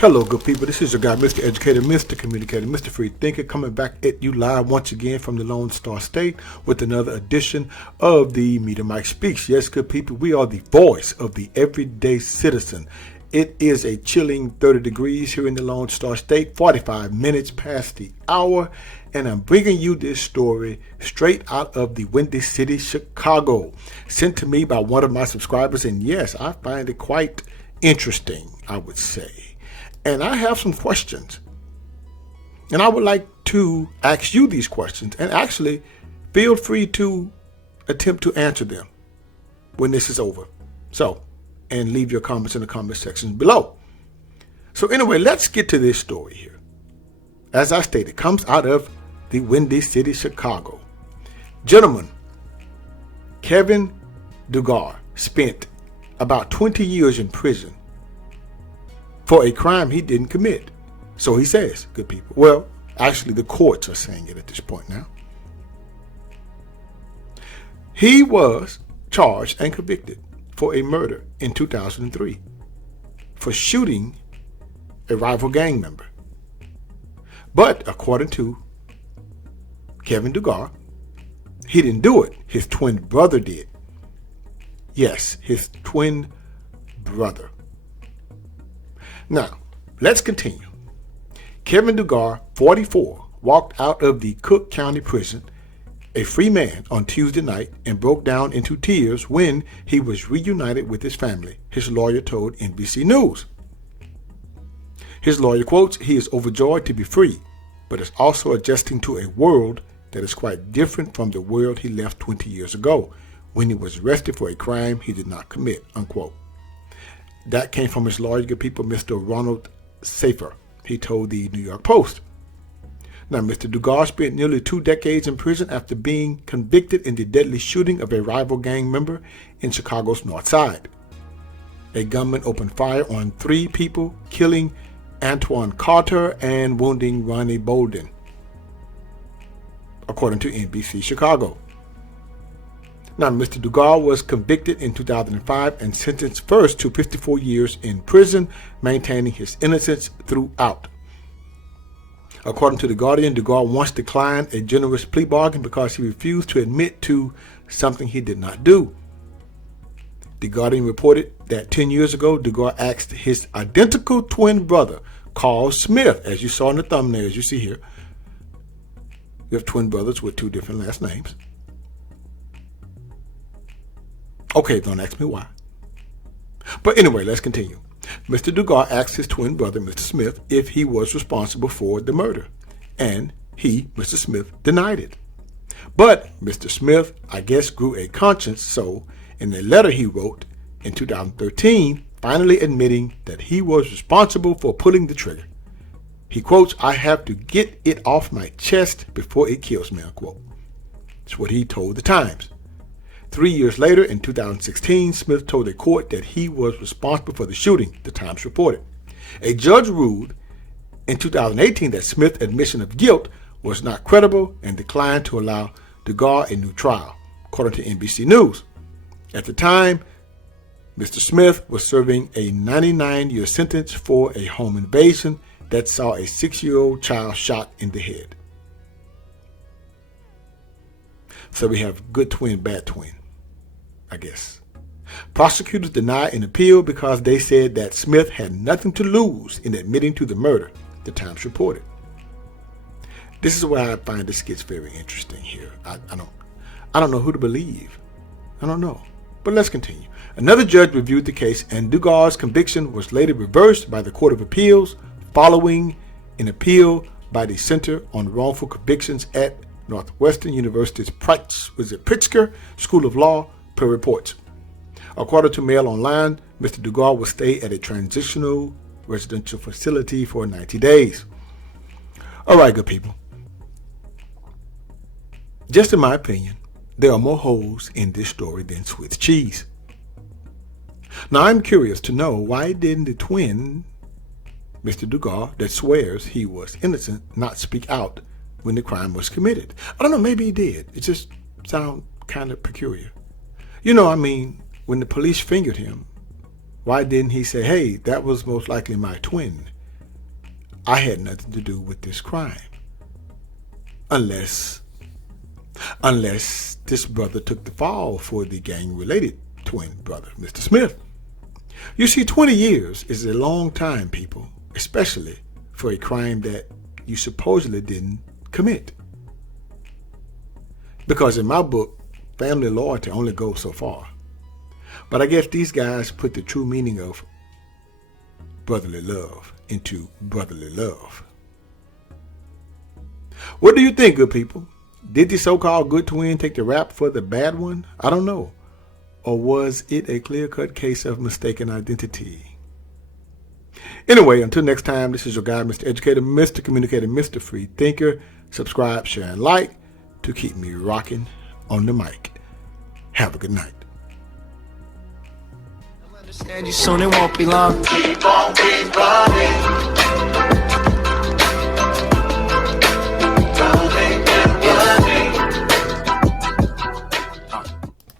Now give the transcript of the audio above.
Hello, good people. This is your guy, Mr. Educator, Mr. Communicator, Mr. Free Thinker, coming back at you live once again from the Lone Star State with another edition of the Meter Mike Speaks. Yes, good people, we are the voice of the everyday citizen. It is a chilling 30 degrees here in the Lone Star State, 45 minutes past the hour, and I'm bringing you this story straight out of the Windy City, Chicago, sent to me by one of my subscribers, and yes, I find it quite interesting, I would say. And I have some questions. And I would like to ask you these questions. And actually, feel free to attempt to answer them when this is over. So, and leave your comments in the comment section below. So anyway, let's get to this story here. As I stated, it comes out of the Windy City, Chicago. Gentleman, Kevin Duggar spent about 20 years in prison for a crime he didn't commit. So he says, good people. Well, actually the courts are saying it at this point now. He was charged and convicted for a murder in 2003 for shooting a rival gang member. But according to Kevin Duggar, he didn't do it. His twin brother did. Yes, his twin brother. Now, let's continue. Kevin Duggar, 44, walked out of the Cook County Prison, a free man, on Tuesday night and broke down into tears when he was reunited with his family, his lawyer told NBC News. His lawyer quotes, "He is overjoyed to be free, but is also adjusting to a world that is quite different from the world he left 20 years ago when he was arrested for a crime he did not commit," unquote. That came from his lawyer, good people, Mr. Ronald Safer. He told the New York Post. Now, Mr. Duggar spent nearly 2 decades in prison after being convicted in the deadly shooting of a rival gang member in Chicago's North Side. A gunman opened fire on 3 people, killing Antoine Carter and wounding Ronnie Bolden, according to NBC Chicago. Now, Mr. Duggar was convicted in 2005 and sentenced first to 54 years in prison, maintaining his innocence throughout. According to The Guardian, Duggar once declined a generous plea bargain because he refused to admit to something he did not do. The Guardian reported that 10 years ago, Duggar asked his identical twin brother, Carl Smith, as you saw in the thumbnail, as you see here. You have twin brothers with 2 different last names. Okay, don't ask me why. But anyway, let's continue. Mr. Duggar asked his twin brother, Mr. Smith, if he was responsible for the murder. And he, Mr. Smith, denied it. But Mr. Smith, I guess, grew a conscience, so in a letter he wrote in 2013, finally admitting that he was responsible for pulling the trigger. He quotes, "I have to get it off my chest before it kills me," unquote. That's what he told the Times. 3 years later, in 2016, Smith told a court that he was responsible for the shooting, the Times reported. A judge ruled in 2018 that Smith's admission of guilt was not credible and declined to allow Duggar a new trial, according to NBC News. At the time, Mr. Smith was serving a 99-year sentence for a home invasion that saw a 6-year-old child shot in the head. So we have good twin, bad twin, I guess. Prosecutors denied an appeal because they said that Smith had nothing to lose in admitting to the murder, the Times reported. This is where I find this gets very interesting here. I don't know who to believe. I don't know. But let's continue. Another judge reviewed the case, and Duggar's conviction was later reversed by the Court of Appeals following an appeal by the Center on Wrongful Convictions at Northwestern University's Pritzker School of Law, per reports. According to Mail Online, Mr. Duggar will stay at a transitional residential facility for 90 days. All right, good people. Just in my opinion, there are more holes in this story than Swiss cheese. Now, I'm curious to know, why didn't the twin, Mr. Duggar, that swears he was innocent, not speak out when the crime was committed? I don't know, maybe he did. It just sounds kind of peculiar. You know, I mean, when the police fingered him, why didn't he say, "Hey, that was most likely my twin"? I had nothing to do with this crime. Unless this brother took the fall for the gang-related twin brother, Mr. Smith. You see, 20 years is a long time, people, especially for a crime that you supposedly didn't commit. Because in my book, family loyalty only goes so far. But I guess these guys put the true meaning of brotherly love into brotherly love. What do you think, good people? Did the so-called good twin take the rap for the bad one? I don't know. Or was it a clear-cut case of mistaken identity? Anyway, until next time, this is your guy, Mr. Educator, Mr. Communicator, Mr. Free Thinker. Subscribe, share, and like to keep me rocking on the mic. Have a good night. Understand you soon, it won't be long. Keep on, keep running.